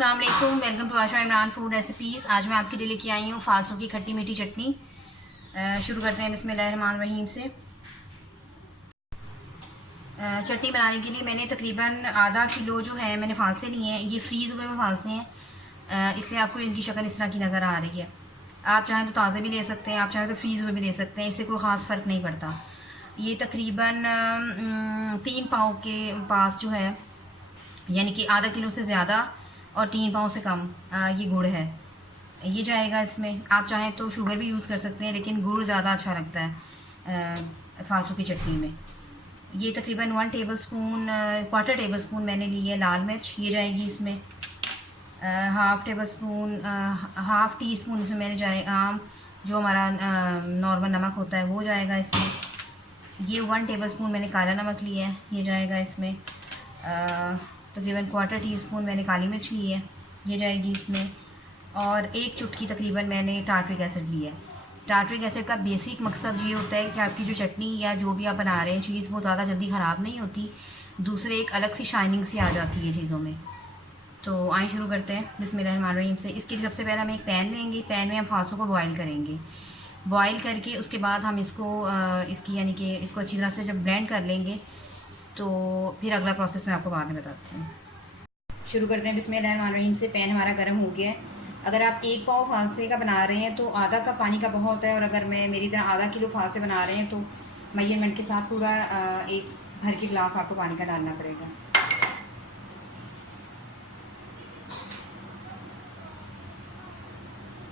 अस्सलाम वालेकुम, welcome to Asha Imran food recipes. आज मैं आपके लिए लेके आई हूँ फालसों की खट्टी मीठी चटनी। शुरू करते हैं बिस्मिल्लाहिर्रहमानिर्रहीम से। चटनी बनाने के लिए मैंने तकरीबन आधा किलो जो है मैंने फालसे लिए हैं। ये फ्रीज़ हुए हुए फालसे हैं, इसलिए आपको इनकी शक्ल इस तरह की नज़र आ रही है। आप चाहें तो ताज़े भी ले सकते हैं, आप चाहें तो फ्रीज़ हुए भी ले सकते हैं, इससे कोई ख़ास फ़र्क नहीं पड़ता। ये तकरीबन 3 पाव के पास जो है, यानी कि आधा किलो से ज़्यादा और 3 पाव से कम ये गुड़ है। ये जाएगा इसमें। आप चाहें तो शुगर भी यूज़ कर सकते हैं, लेकिन गुड़ ज़्यादा अच्छा लगता है फालसों की चटनी में। ये तकरीबन 1 table spoon, quarter table spoon मैंने ली है लाल मिर्च, ये जाएगी इसमें। Half table spoon, half tea spoon इसमें मैंने आम जो हमारा नॉर्मल नमक होता है वो जाएगा इसमें। ये 1 टेबल स्पून मैंने काला नमक लिया है, ये जाएगा इसमें। तकरीबन क्वार्टर टी स्पून मैंने काली मिर्च ली है, ये जाएगी इसमें। और 1 चुटकी तकरीबन मैंने टार्टरिक एसिड लिया है। टार्टरिक एसिड का बेसिक मकसद ये होता है कि आपकी जो चटनी या जो भी आप बना रहे हैं चीज़, वो ज़्यादा जल्दी ख़राब नहीं होती, दूसरे एक अलग सी शाइनिंग सी आ जाती है चीज़ों में। तो आइए शुरू करते हैं बिस्मिल्लाहिर्रहमानिर्रहीम से। इसके लिए सबसे पहले हम एक पैन लेंगे। पैन में हम फालसों को बॉयल करेंगे। बॉयल करके उसके बाद हम इसको इसकी यानी कि इसको अच्छी तरह से जब ब्लेंड कर लेंगे तो फिर अगला प्रोसेस मैं आपको बाद में बताती हूँ। शुरू करते हैं बिस्मिल्लाहिर्रहमानिर्रहीम से। पैन हमारा गर्म हो गया है। अगर आप 1 पाव फालसे का बना रहे हैं तो आधा कप पानी का बहुत होता है, और अगर मैं मेरी तरह आधा किलो फालसे बना रहे हैं तो मेजरमेंट के साथ पूरा एक भर के गिलास आपको पानी का डालना पड़ेगा।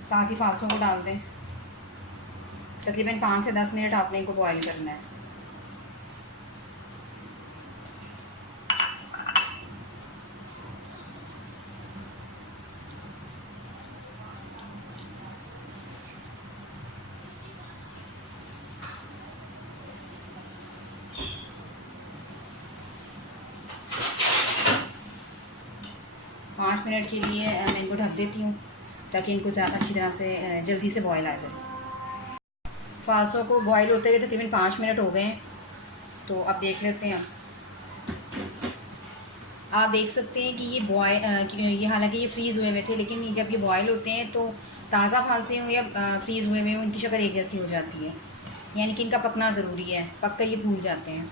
साथ ही फालसों को डाल दें। तकरीबन 5 से 10 मिनट आपने इनको बॉयल करना है। पाँच मिनट के लिए मैं इनको ढक देती हूँ ताकि इनको अच्छी तरह से जल्दी से बॉयल आ जाए। फालसों को बॉयल होते हुए तकरीबन 5 मिनट हो गए हैं, तो अब देख लेते हैं। आप देख सकते हैं कि ये हालांकि ये फ्रीज़ हुए हुए थे, लेकिन जब ये बॉयल होते हैं तो ताज़ा फालसे हों या फ्रीज़ हुए हुए हों, इनकी शक्ल एक जैसी हो जाती है, यानी कि इनका पकना ज़रूरी है। पक कर ये भूल जाते हैं।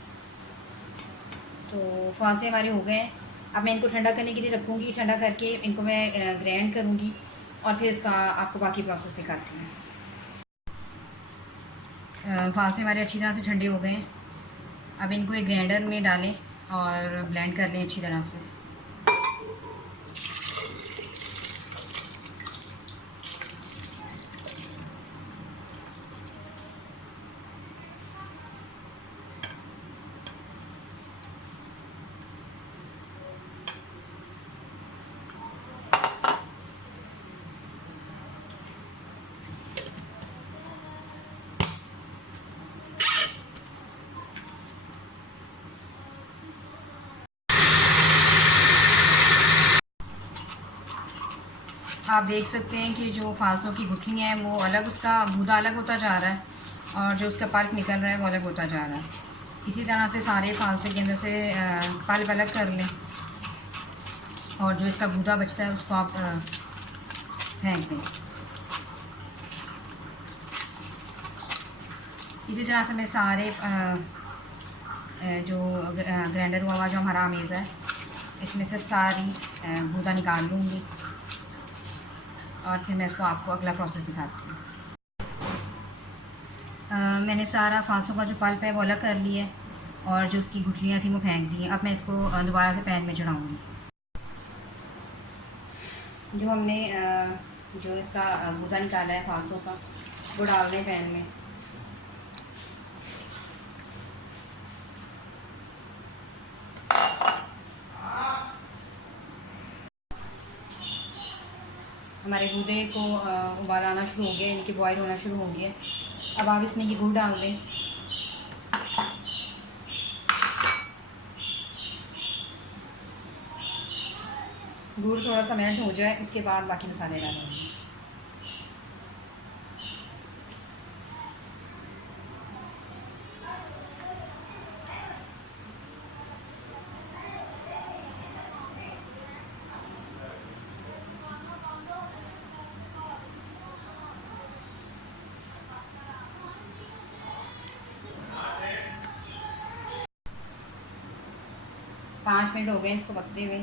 तो फालसे हमारे हो गए हैं। अब मैं इनको ठंडा करने के लिए रखूँगी। ठंडा करके इनको मैं ग्राइंड करूँगी और फिर इसका आपको बाकी प्रोसेस दिखाती हूँ। फालसे हमारे अच्छी तरह से ठंडे हो गए हैं। अब इनको एक ग्राइंडर में डालें और ब्लेंड कर लें अच्छी तरह से। आप देख सकते हैं कि जो फालसों की गुठलियाँ हैं वो अलग, उसका गूदा अलग होता जा रहा है, और जो उसका पल्प निकल रहा है वो अलग होता जा रहा है। इसी तरह से सारे फालसे के अंदर से पल्प अलग कर लें, और जो इसका गूदा बचता है उसको आप फेंक दें। इसी तरह से मैं सारे जो ग्राइंडर हुआ जो हमारा अमेज़ है, इसमें से सारी गूदा निकाल लूँगी और फिर मैं इसको आपको अगला प्रोसेस दिखाती हूँ। मैंने सारा फालसों का जो पल्प है वो अलग कर लिया है, और जो उसकी गुठलियाँ थी वो फेंक दी हैं। अब मैं इसको दोबारा से पैन में चढ़ाऊँगी। जो हमने जो इसका गूदा निकाला है फालसों का, वो डाल दें पैन में। हमारे गूदे को उबाल आना शुरू हो गया, यानी कि बॉयल होना शुरू हो गया। अब आप इसमें ये गुड़ डाल दें। गुड़ थोड़ा सा मेल्ट हो जाए, उसके बाद बाकी मसाले डालेंगे। 5 मिनट हो गए इसको पकते हुए।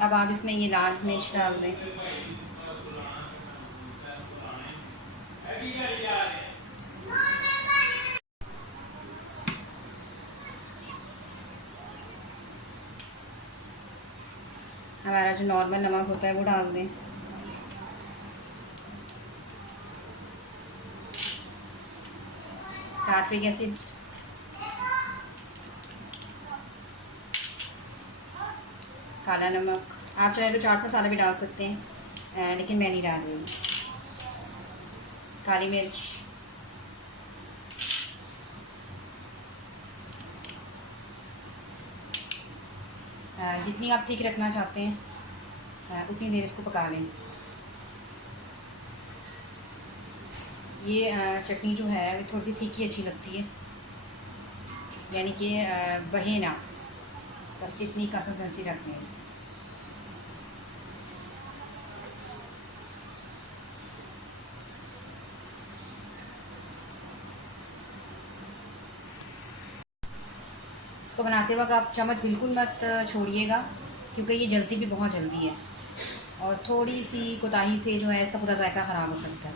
अब आप इसमें ये लाल मिर्च डाल दें। हमारा जो नॉर्मल नमक होता है वो डाल दें। टार्टरिक एसिड, काला नमक, आप चाहे तो चाट मसाला भी डाल सकते हैं, लेकिन मैं नहीं डाल रही हूँ। काली मिर्च, जितनी आप ठीक रखना चाहते हैं उतनी देर इसको पका लें। ये चटनी जो है वो थोड़ी सी तीखी अच्छी लगती है, यानी कि बहे ना, बस इतनी कंसिस्टेंसी रखनी है। इसको बनाते वक्त आप चम्मच बिल्कुल मत छोड़िएगा, क्योंकि ये जलती भी बहुत जल्दी है और थोड़ी सी कोताही से जो है इसका पूरा जायका ख़राब हो सकता है।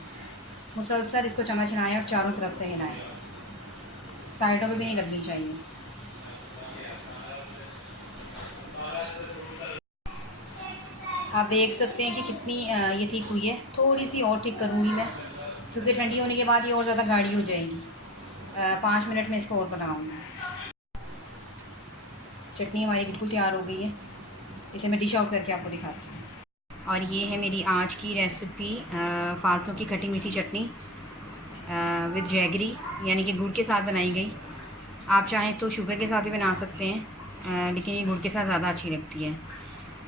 मुसलसल इसको चम्मच हिलाएं और चारों तरफ से हिलाएं, साइडों में भी नहीं लगनी चाहिए। आप देख सकते हैं कि कितनी ये ठीक हुई है। थोड़ी सी और ठीक करूँगी मैं, क्योंकि ठंडी होने के बाद ये और ज़्यादा गाढ़ी हो जाएगी। 5 मिनट में इसको और बनाऊँगी। चटनी हमारी बिल्कुल तैयार हो गई है। इसे मैं डिश आउट करके आपको दिखाती हूँ। और ये है मेरी आज की रेसिपी, फालसों की खट्टी मीठी चटनी विद जैगरी, यानी कि गुड़ के साथ बनाई गई। आप चाहें तो शुगर के साथ भी बना सकते हैं, लेकिन ये गुड़ के साथ ज़्यादा अच्छी लगती है।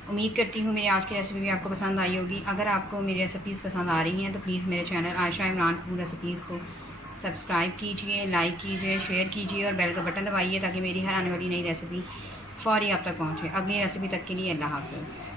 उम्मीद करती हूँ मेरी आज की रेसिपी भी आपको पसंद आई होगी। अगर आपको मेरी रेसिपीज़ पसंद आ रही हैं तो प्लीज़ मेरे channel Ayesha Imran food recipes को सब्सक्राइब कीजिए, लाइक कीजिए, शेयर कीजिए और बेल का बटन दबाइए, ताकि मेरी हर आने वाली नई रेसिपी फ़ौरी आप तक पहुँचे। अगली रेसिपी तक के लिए अल्लाह हाफ़िज़।